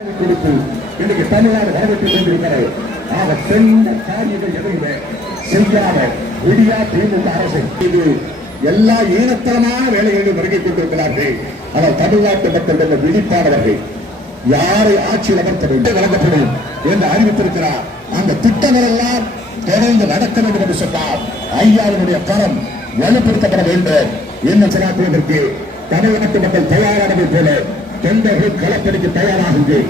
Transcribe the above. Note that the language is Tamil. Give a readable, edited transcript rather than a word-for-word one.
கொடுத்து இன்னைக்கு தமிழ்நாடு வரவேற்றுக் கொண்டிருக்கிறது. ஆக சென்ற காரியங்கள் எதையுமே செய்யாத விடியா திமுக அரசு இது எல்லா ஈனத்தனமான வேலைகளிலும் வருகை கொண்டிருக்கிறார்கள். ஆனால் தமிழ்நாட்டு மக்கள் விழிப்பானவர்கள் யாரை ஆட்சியில் அமர்த்த வேண்டும் வழங்கப்படும் என்று அறிவித்திருக்கிறார். அந்த திட்டங்கள் எல்லாம் தொடர்ந்து நடக்க வேண்டும் என்று சொன்னார். ஐயாவினுடைய கரம் வலுப்படுத்தப்பட வேண்டும் என்ன சொன்னாக்கு தமிழ்நாட்டு மக்கள் தயாரானதை போல தொண்டர்கள் களப்பணிக்கு தயாராகுங்கள்.